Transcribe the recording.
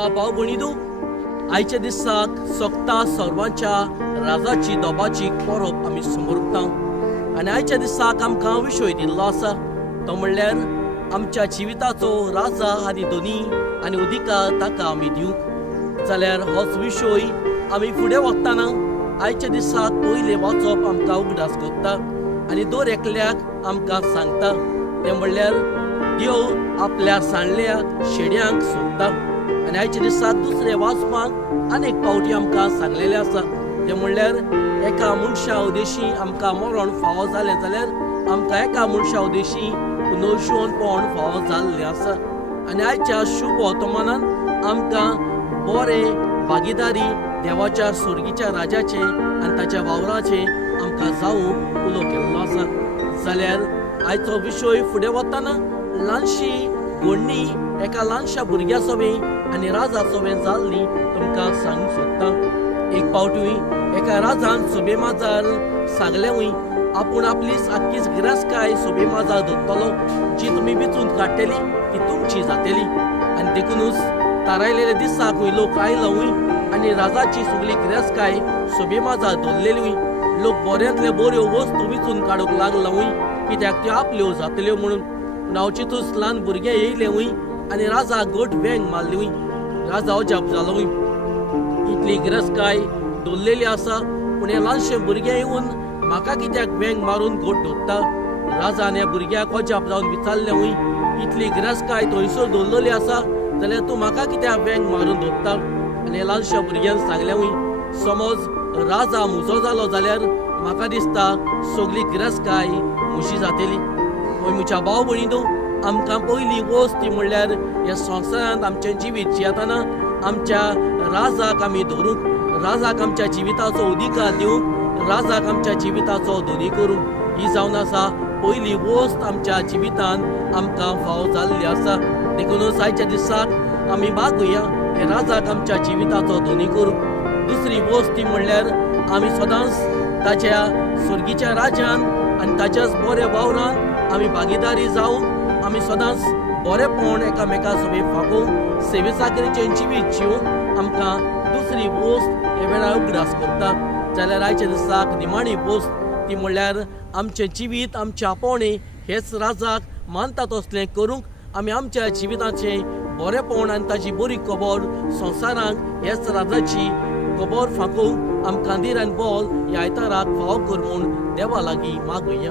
मोच्या भाव भयणीनो, आयच्या दिसाक सप्ता सर्वांच्या राजाची दोबाची परब आमी समोरता आनी आयच्या दिसाक आमकां विशय दिल्लो आसा तो म्हणल्यार आमच्या जिविताचो राजा आनी दोनी आनी अधिकार ताका आमी दिवंक। जाल्यार होच विशय आमी फुडें वतना आयच्या दिसाक पयले वाचप आमकां उगडास करता आनी दर एकल्याक आमकां सांगता तें म्हणल्यार देव आपल्या सांडल्या शेड्यांक सोदता। आनी आयच्या दिसाक दुसरे वाचपाक अनेक पावटी आमकां सांगलेलें आसा तें म्हणल्यार एका मनशा उदेशी आमकां मरण फावो जालें जाल्यार आमकां एका मनशा उदेशी पुनर्जीवनपण फावो जाल्लें आसा। आनी आयच्या शुभ वर्तमानान आमकां बरें भागीदारी देवाच्या सुर्गीच्या राजाचे आनी ताच्या वावराचे आमकां जावूंक उलो केल्लो आसा। जाल्यार आयचो विशय फुडें वतना ल्हानशी घडणी एका ल्हानशा भुरग्या सोबे आनी राजा सोबे जाल्ली तुमकां सांगूंक सोदता। एक पावटूय एका राजान सोबे माजार सांगलेंवूय आपूण आपलीच आख्खीच गिरासकाय सोबे माजार धरतलो, जी तुमी वेचून काडटली ती तुमची जातली। आनी देखूनच थारायलेल्या दिसाकूय लोक आयलोवूय आनी राजाची सगळी गिरासकाय सोबे माजार धरलेलीय लोक बऱ्यांतल्या बऱ्यो वस्तू वेचून काडूंक लागलोवूय कित्याक त्यो आपल्यो जातल्यो म्हणून। नांवचीतूच ल्हान भुरगे येयलेवूय आनी राजा गोट वेंग मारलीवूय। राजा अजाप जालोवूय, इतली गिरासकाय दवरलेली आसा पूण हे ल्हानशे भुरगे येवन म्हाका कित्याक वेंग मारून गोट धरता। राजान ह्या भुरग्याक अजाप जावन विचारलेवूय, इतली गिरासकाय थंयसर दवरलेली आसा जाल्यार तूं म्हाका कित्याक वेंग मारून धरता? आनी ह्या ल्हानशा भुरग्यान सांगलेवूय, समज राजा म्हजो जालो जाल्यार म्हाका दिसता सगळी गिरासकाय म्हजी जातली। म्हज्या भाव भयणीनो, आमकां पयली वस्त ती म्हणल्यार ह्या संवसारांत आमचें जिवीत जियेतना आमच्या राजाक आमी धरूंक, राजाक आमच्या जिविताचो अधिकार दिवंक, राजाक आमच्या जिविताचो धनी करूंक ही जावन आसा पयली वस्त आमच्या जिवितांत आमकां फावो जाल्ली आसा। देखूनच आयच्या दिसाक आमी मागुया हे राजाक आमच्या जिविताचो धनी करूंक। दुसरी वस्त ती म्हणल्यार आमी सदांच ताच्या सुर्गीच्या राजान आनी ताच्याच बऱ्या वावरान आमी भागीदारी जावंक, आमी सदांच बरेपण एकामेका सोबे फाकोवंक, सेवे चाकरीचें जिवीत जिवंक आमकां दुसरी वस्त हे वेळार उगडास करता। जाल्यार आयच्या दिसाक निमाणी वस्त ती म्हणल्यार आमचें जिवीत आमचें आपोवणें हेच राजाक मानता तसलें करूंक, आमी आमच्या जिविताचें बरेपण आनी ताची बरी खबर संवसारांक हेच राजाची खबर फाकोवंक आमकां धीर आनी बोल ह्या आयताराक फावो कर म्हूण देवा लागीं मागुया।